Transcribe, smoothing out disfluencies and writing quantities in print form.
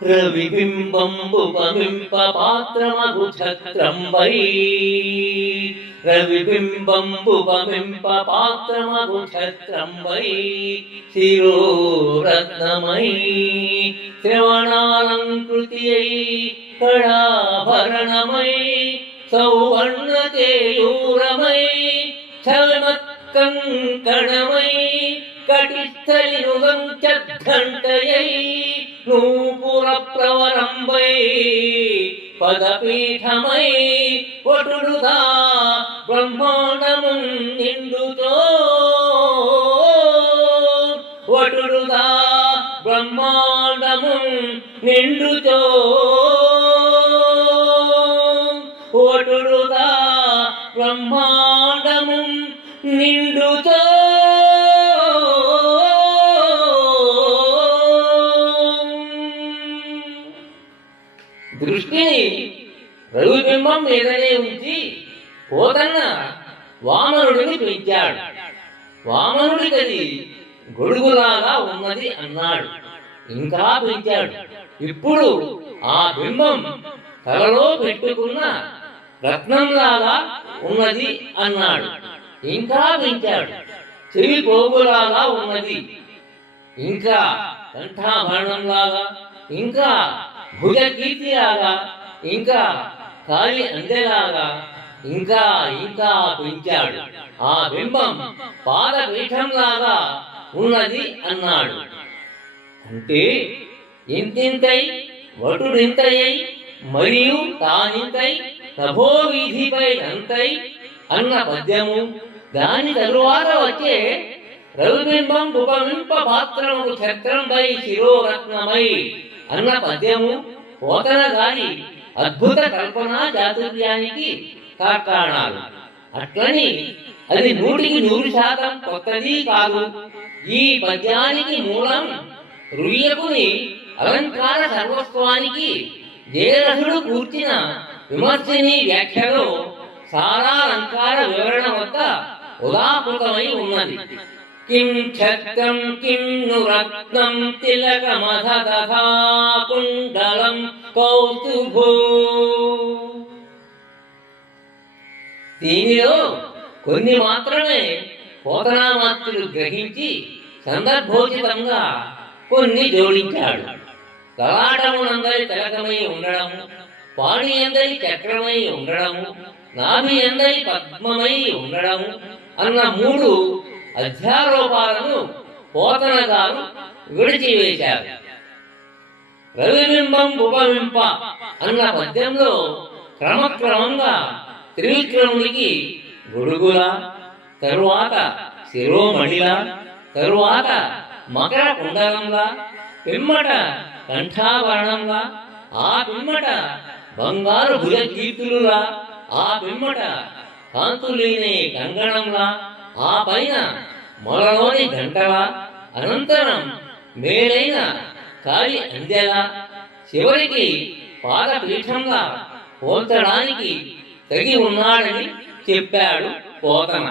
రవిబింబంబుపమింప పాత్రమగు ఛత్రంబై రవిబింబంబుపమింప పాత్రమగు ఛత్రంబై శిరోరత్నమై శ్రవణాలంకృతియై కళాభరణమై సౌవర్ణతేయూరమై ఛలమత్కంకణమై కటిస్థలినుగం చఘంటయై నూపుర ప్రవరంబై పదపీఠమై వటుడుదా బ్రహ్మాండము నిండుతో వటుడుదా బ్రహ్మాండము నిండుతో వటుడుదా బ్రహ్మాండము నిండుతో దృష్టిని రవిబింబం మీదనే ఉంచి పోతన్న వామనుడిని పిలిచాడు. వామనుడికది గొడుగులాగా ఉన్నది అన్నాడు. ఇంకా పిలిచాడు. ఇప్పుడు ఆ బింబం తలలో పెట్టుకున్న రత్నంలాగా ఉన్నది అన్నాడు. ఇంకా పిలిచాడు. చెవి పోగులాగా ఉన్నది, ఇంకా కంఠాభరణంలాగా, ఇంకా భుజకీర్తిలాగా, ఇంకా కాలి అందెలాగా, ఇంకా ఇంకా పెంచాడు. ఆ బింబం పాదపీఠంలాగా ఉన్నది అన్నాడు. అంటే ఇంతింతై వటుడింతయై మరియు తానింతై తభో వీధిపై అంతై అన్న పద్యము, దాని తరువాత వచ్చే రవిబింబం ఉపమింప పాత్రము ఛత్రంపై శిరోరత్నమై అన్న పద్యము పోతన గారి అద్భుత కల్పనా చాతుర్యానికి తార్కాణాలు. అట్లని అది 100% కొత్తది కాదు. ఈ పద్యానికి మూలం రుయ్యకుని అలంకార సర్వస్వానికి జయరథుడు కూర్చిన విమర్శని వ్యాఖ్యలో సారాలంకార వివరణ వద్ద ఉదాహృతమై ఉన్నది. కిం ఛత్రం కిం ను రత్నం తిలకమధదధా కుండలం కౌస్తుభో. దీనిలో కొన్ని మాత్రమే పోతనామాత్రులు గ్రహించి సందర్భోచితంగా కొన్ని జోడించాడు. లలాటమునందరి తిలకమై ఉండడము, పాణి అందరి చక్రమై ఉండడము, నాభి అందరి పద్మమై ఉండడము అన్న 3 అధ్యారోపాలను పోతన గారు విడిచివేశారు. రవిబింబం ఉపమింప అన్న పద్యంలో క్రమక్రమంగా త్రివిక్రమునికి గొడుగులా, తరువాత శిరోమణిలా, తరువాత మకర కుండలంలా, పిమ్మట కంఠాభరణంలా, ఆ పిమ్మట బంగారు భుజకీర్తులులా, ఆ పిమ్మట కాంతులీనే కంగణంలా, ఆ పైన మొలలోని గంటలా, అనంతరం మేలైన కాలి అందెలా, చివరికి పాదపీఠంలా పోల్చడానికి తగి ఉన్నాడని చెప్పాడు పోతన.